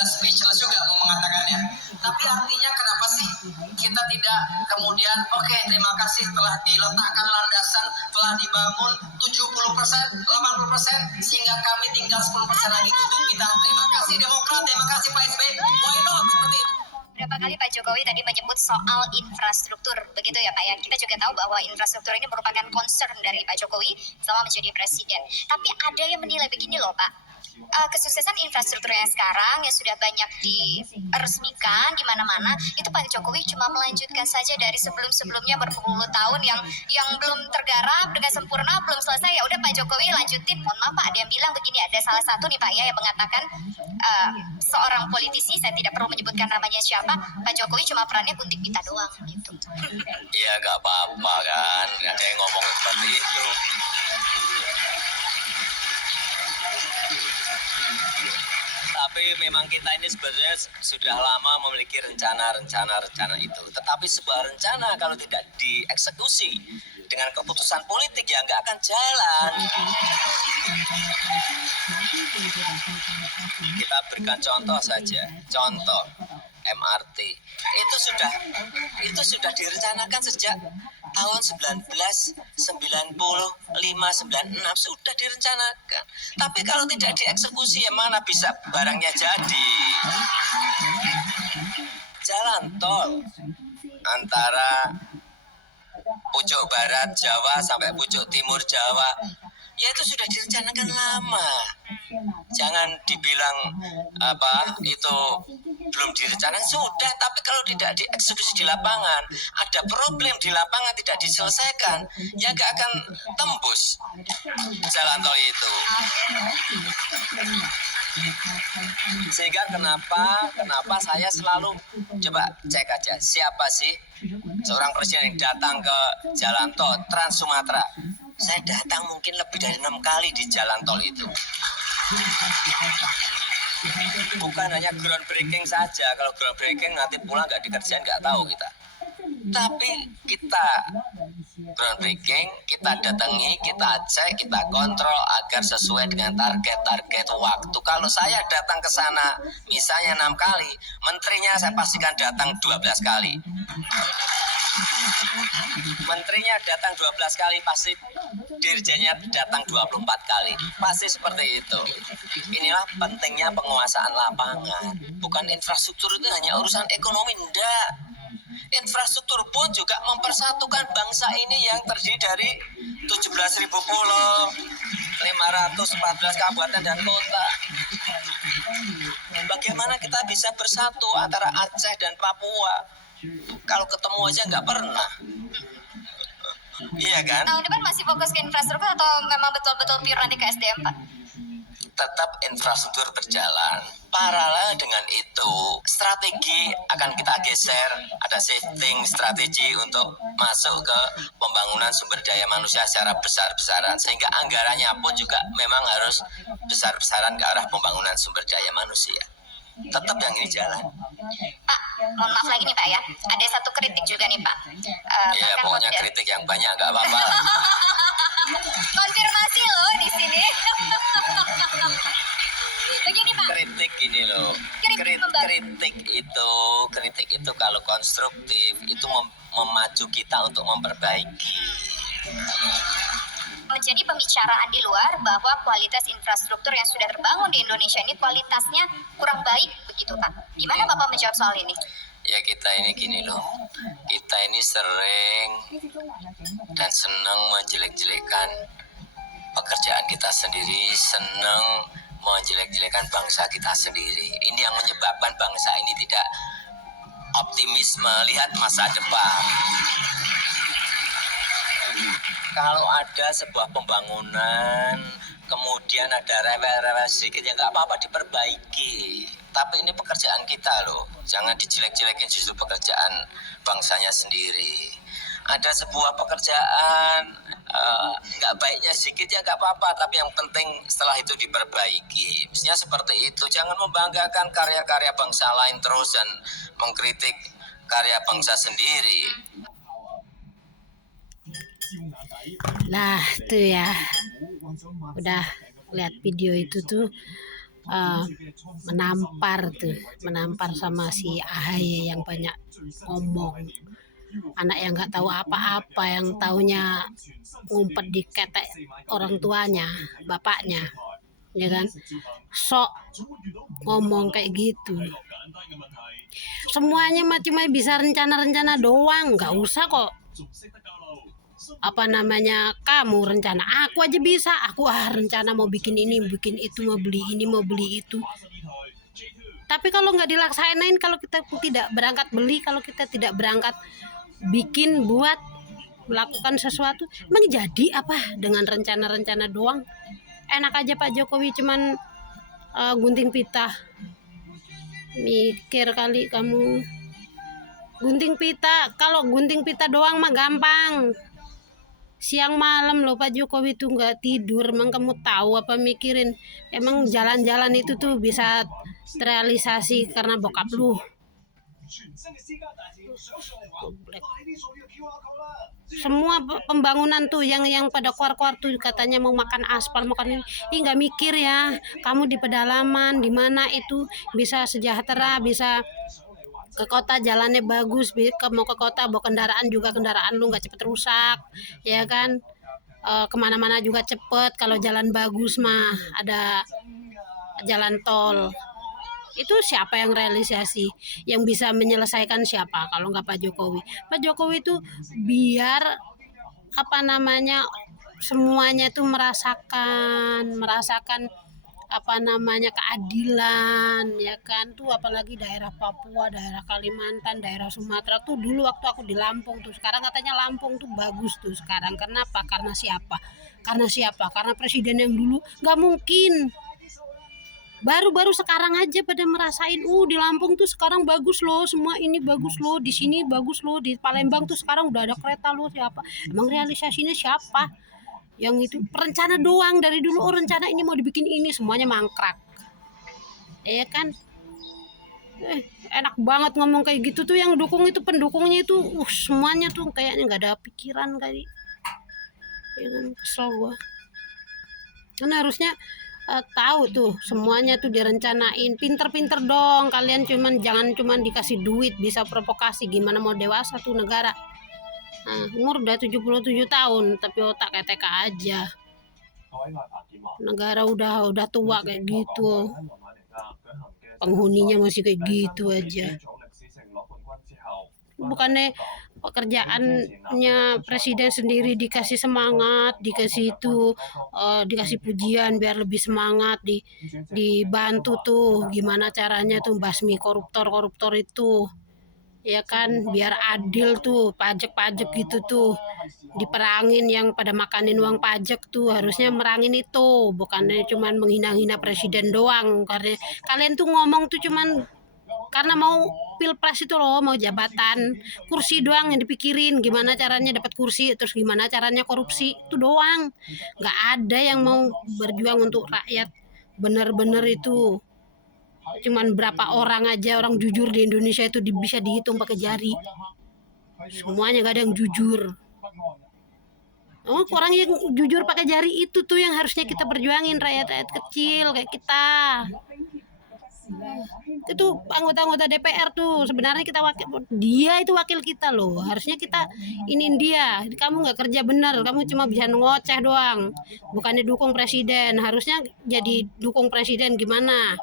agak speechless juga mau mengatakannya. Tapi artinya kenapa sih kita tidak kemudian oke, terima kasih telah diletakkan landasan, telah dibangun 70%, 80%, sehingga kami tinggal 10% lagi untuk kita. Terima kasih Demokrat, terima kasih Pak SBY. Why not seperti itu? Berapa kali Pak Jokowi tadi menyebut soal infrastruktur, begitu ya Pak ya. Kita juga tahu bahwa infrastruktur ini merupakan concern dari Pak Jokowi selama menjadi presiden. Tapi ada yang menilai begini loh Pak, kesuksesan infrastruktur yang sekarang yang sudah banyak diresmikan di mana-mana, itu Pak Jokowi cuma melanjutkan saja dari sebelum-sebelumnya berpuluh tahun yang belum tergarap dengan sempurna, belum selesai, ya udah Pak Jokowi lanjutin. Mohon maaf Pak, ada yang bilang begini, ada salah satu nih Pak ya yang mengatakan seorang politisi, saya tidak perlu menyebutkan namanya siapa, Pak Jokowi cuma perannya gunting pita doang gitu. Iya gak apa-apa kan, gak ada yang ngomong seperti itu. Tapi memang kita ini sebenarnya sudah lama memiliki rencana itu. Tetapi sebuah rencana kalau tidak dieksekusi dengan keputusan politik ya nggak akan jalan. Kita berikan contoh saja, contoh MRT itu sudah direncanakan sejak tahun 1995-96 sudah direncanakan. Tapi kalau tidak dieksekusi ya mana bisa barangnya jadi. Jalan tol antara pucuk barat Jawa sampai pucuk timur Jawa ya itu sudah direncanakan lama. Jangan dibilang itu belum direncanakan, sudah, tapi kalau tidak dieksekusi di lapangan, ada problem di lapangan tidak diselesaikan, ya gak akan tembus jalan tol itu. Sehingga kenapa saya selalu coba cek aja siapa sih seorang presiden yang datang ke jalan tol Trans Sumatera. Saya datang mungkin lebih dari 6 kali di jalan tol itu. Bukan hanya groundbreaking saja. Kalau groundbreaking nanti pulang nggak dikerjain nggak tahu kita. Tapi kita groundbreaking, kita datangi, kita cek, kita kontrol agar sesuai dengan target waktu. Kalau saya datang ke sana misalnya 6 kali, menterinya saya pastikan datang 12 kali. Menterinya datang 12 kali, pasti dirjennya datang 24 kali. Pasti seperti itu. Inilah pentingnya penguasaan lapangan. Bukan infrastruktur itu hanya urusan ekonomi, enggak. Infrastruktur pun juga mempersatukan bangsa ini yang terdiri dari 17.000 pulau, 514 kabupaten dan kota. Bagaimana kita bisa bersatu antara Aceh dan Papua? Kalau ketemu aja nggak pernah. Iya kan? Tahun depan masih fokus ke infrastruktur atau memang betul-betul pure nanti ke SDM Pak? Tetap infrastruktur berjalan. Paralel dengan itu, strategi akan kita geser. Ada shifting strategi untuk masuk ke pembangunan sumber daya manusia secara besar-besaran. Sehingga anggarannya pun juga memang harus besar-besaran ke arah pembangunan sumber daya manusia. Tetap yang ini jalan. Pak, mohon maaf lagi nih Pak ya. Ada satu kritik juga nih Pak. Ya pokoknya kritik yang banyak nggak apa-apa. Konfirmasi loh di sini. Begini Pak. Kritik ini loh. Kritik itu kalau konstruktif itu memacu kita untuk memperbaiki. Menjadi pembicaraan di luar bahwa kualitas infrastruktur yang sudah terbangun di Indonesia ini kualitasnya kurang baik begitu Pak. Gimana Bapak menjawab soal ini? Ya kita ini gini loh, kita ini sering dan senang menjelek-jelekan pekerjaan kita sendiri, senang menjelek-jelekan bangsa kita sendiri. Ini yang menyebabkan bangsa ini tidak optimis melihat masa depan. Kalau ada sebuah pembangunan, kemudian ada rewel-rewel sedikit, ya nggak apa-apa, diperbaiki. Tapi ini pekerjaan kita loh, jangan dijelek-jelekin justru pekerjaan bangsanya sendiri. Ada sebuah pekerjaan, nggak baiknya sedikit ya nggak apa-apa, tapi yang penting setelah itu diperbaiki. Mestinya seperti itu, jangan membanggakan karya-karya bangsa lain terus dan mengkritik karya bangsa sendiri. Nah, tuh ya. Udah lihat video itu tuh eh, menampar sama si AHY yang banyak ngomong, anak yang nggak tahu apa-apa, yang taunya ngumpet di ketek orang tuanya, bapaknya, ya kan, sok ngomong kayak gitu. Semuanya cuma bisa rencana-rencana doang, nggak usah kok kamu rencana. Aku aja bisa, aku rencana mau bikin ini, bikin itu, mau beli ini, mau beli itu. Tapi kalau nggak dilaksanain, kalau kita tidak berangkat beli, kalau kita tidak berangkat bikin, buat melakukan sesuatu, emang jadi apa dengan rencana-rencana doang? Enak aja Pak Jokowi cuman gunting pita. Mikir kali kamu. Gunting pita, kalau gunting pita doang mah gampang. Siang malam loh Pak Jokowi tuh nggak tidur. Emang kamu tahu apa mikirin? Emang jalan-jalan itu tuh bisa terrealisasi karena bokap lu. Semua pembangunan tuh yang pada keluar-keluar tuh katanya mau makan aspal, makan ini. Ih, nggak mikir ya, kamu di pedalaman di mana itu bisa sejahtera, bisa ke kota jalannya bagus, mau ke kota bawa kendaraan juga, kendaraan lu nggak cepet rusak, ya kan. Kemana-mana juga cepet kalau jalan bagus mah, ada jalan tol. Itu siapa yang realisasi, yang bisa menyelesaikan siapa kalau nggak Pak Jokowi? Pak Jokowi itu biar semuanya tuh merasakan keadilan, ya kan. Tuh apalagi daerah Papua, daerah Kalimantan, daerah Sumatera tuh dulu waktu aku di Lampung tuh, sekarang katanya Lampung tuh bagus tuh sekarang. Kenapa? Karena siapa? Karena presiden yang dulu. Nggak mungkin. Baru-baru sekarang aja pada merasain, di Lampung tuh sekarang bagus loh, semua ini bagus loh, di sini bagus loh, di Palembang tuh sekarang udah ada kereta loh. Siapa? Emang realisasinya siapa? Yang itu perencana doang dari dulu. Rencana ini mau dibikin ini, semuanya mangkrak, ya kan. Enak banget ngomong kayak gitu tuh, yang dukung itu pendukungnya itu semuanya tuh kayaknya nggak ada pikiran kali, ya kan. Kesel gua. Kan harusnya tahu tuh semuanya tuh direncanain, pinter-pinter dong kalian. Jangan cuman dikasih duit bisa provokasi. Gimana mau dewasa tuh negara? Umur udah 77 tahun tapi otak kayak TK aja. Negara udah tua kayak gitu, penghuninya masih kayak gitu aja. Bukannya pekerjaannya presiden sendiri dikasih semangat, dikasih pujian biar lebih semangat, dibantu tuh gimana caranya tuh basmi koruptor itu, ya kan, biar adil tuh. Pajak gitu tuh diperangin, yang pada makanin uang pajak tuh harusnya merangin itu, bukannya cuman menghina-hina presiden doang. Karena kalian tuh ngomong tuh cuman karena mau pilpres itu loh, mau jabatan, kursi doang yang dipikirin. Gimana caranya dapat kursi, terus gimana caranya korupsi, itu doang. Nggak ada yang mau berjuang untuk rakyat bener-bener itu. Cuman berapa orang aja orang jujur di Indonesia itu bisa dihitung pakai jari. Semuanya nggak ada yang jujur. Orang yang jujur pakai jari itu tuh yang harusnya kita perjuangin, rakyat kecil kayak kita. Itu anggota-anggota DPR tuh sebenarnya dia itu wakil kita loh. Harusnya kita iniin dia. Kamu nggak kerja bener, kamu cuma bisa ngoceh doang, bukannya dukung presiden. Harusnya jadi dukung presiden. Gimana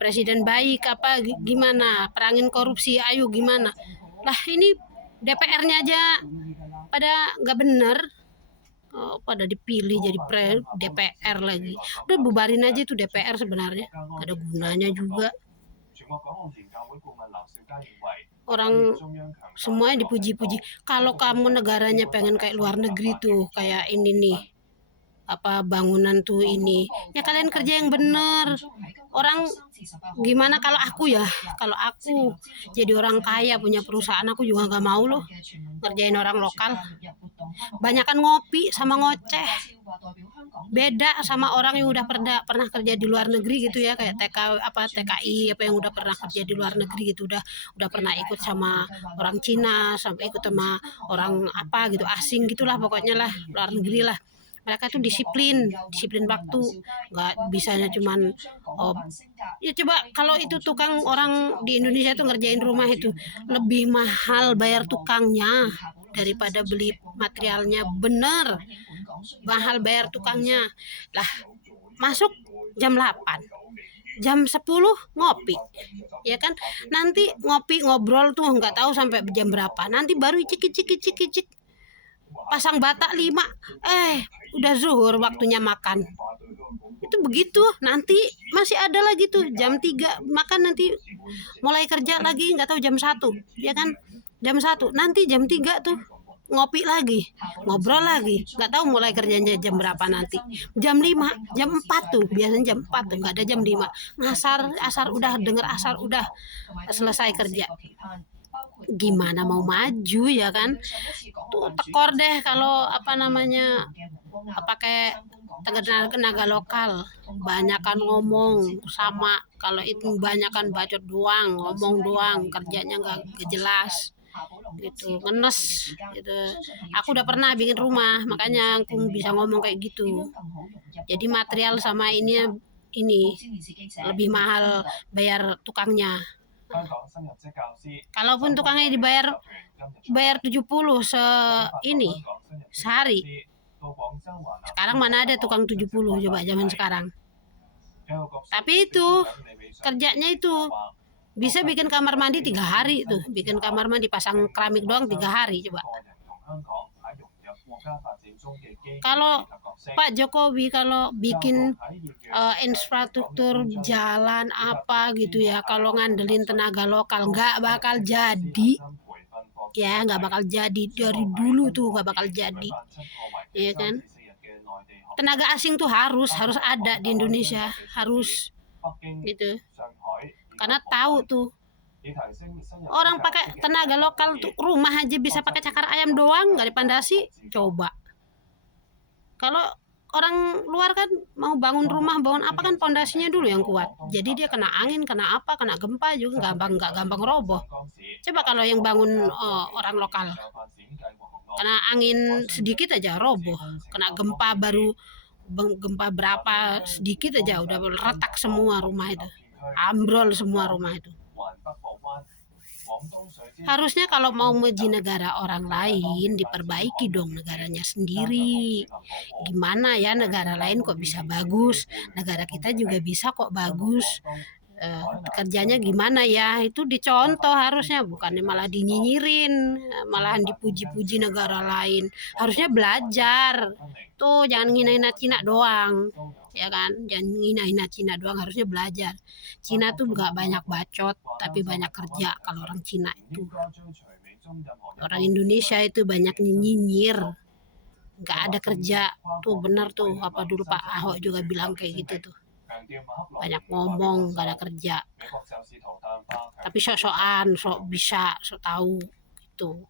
presiden baik apa gimana, perangin korupsi, ayo gimana lah. Ini DPR-nya aja pada nggak bener, pada dipilih jadi DPR lagi. Udah bubarin aja itu DPR, sebenarnya gak ada gunanya juga. Orang semuanya dipuji-puji. Kalau kamu negaranya pengen kayak luar negeri tuh, kayak ini nih, bangunan tuh ini, ya kalian kerja yang bener. Orang gimana, kalau aku jadi orang kaya punya perusahaan, aku juga nggak mau loh ngerjain orang lokal. Banyakan ngopi sama ngoceh, beda sama orang yang udah pernah kerja di luar negeri gitu ya, kayak TKI yang udah pernah kerja di luar negeri gitu, udah pernah ikut sama orang Cina, sampai ikut sama orang gitu, asing gitulah pokoknya lah, luar negeri lah. mereka tuh disiplin waktu, nggak bisanya cuman ya coba kalau itu tukang orang di Indonesia tuh ngerjain rumah itu lebih mahal bayar tukangnya daripada beli materialnya, bener mahal bayar tukangnya lah. Masuk jam 8, jam 10 ngopi, ya kan, nanti ngopi ngobrol tuh nggak tahu sampai jam berapa, nanti baru icik pasang bata 5, udah zuhur waktunya makan. Itu begitu, nanti masih ada lagi tuh jam 3 makan, nanti mulai kerja lagi nggak tahu jam 1, ya kan, jam 1 nanti jam 3 tuh ngopi lagi, ngobrol lagi, nggak tahu mulai kerjanya jam berapa, nanti jam 5, jam 4 tuh biasanya, jam 4 tuh nggak ada jam 5, asar udah denger asar udah selesai kerja. Gimana mau maju, ya kan, tuh tekor deh kalau pakai tenaga lokal, banyakan ngomong, sama kalau itu banyakan bacot doang, ngomong doang, kerjanya nggak jelas gitu, ngenes gitu. Aku udah pernah bikin rumah, makanya aku bisa ngomong kayak gitu. Jadi material sama ini lebih mahal bayar tukangnya. Kalaupun tukangnya bayar 70 sehari. Sekarang mana ada tukang 70 coba zaman sekarang. Tapi itu kerjanya itu bisa bikin kamar mandi 3 hari tuh, bikin kamar mandi pasang keramik doang 3 hari coba. Kalau Pak Jokowi kalau bikin infrastruktur jalan apa gitu ya, kalau ngandelin tenaga lokal nggak bakal jadi, ya nggak bakal jadi, dari dulu tuh nggak bakal jadi, ya kan. Tenaga asing tuh harus ada di Indonesia, harus gitu, karena tahu tuh orang pakai tenaga lokal tuh rumah aja bisa pakai cakar ayam doang, nggak dipandasi. Coba kalau orang luar kan mau bangun rumah, bangun apa kan pondasinya dulu yang kuat, jadi dia kena angin, kena apa, kena gempa juga nggak gampang roboh. Coba kalau yang bangun orang lokal, kena angin sedikit aja roboh, kena gempa gempa berapa sedikit aja udah retak semua rumah itu, ambrol semua rumah itu. Harusnya kalau mau memuji negara orang lain, diperbaiki dong negaranya sendiri. Gimana ya negara lain kok bisa bagus, negara kita juga bisa kok bagus. Kerjanya gimana ya, itu dicontoh harusnya, bukannya malah dinyinyirin, malahan dipuji-puji negara lain. Harusnya belajar tuh, jangan ngina-ngina Cina doang, ya kan, jangan ngina-ngina Cina doang, harusnya belajar. Cina tuh nggak banyak bacot tapi banyak kerja. Kalau orang Cina itu, orang Indonesia itu banyak nyinyir, nggak ada kerja tuh, benar tuh apa dulu Pak Ahok juga bilang kayak gitu tuh, banyak ngomong nggak ada kerja, tapi sok-sokan, sok bisa, sok tahu gitu.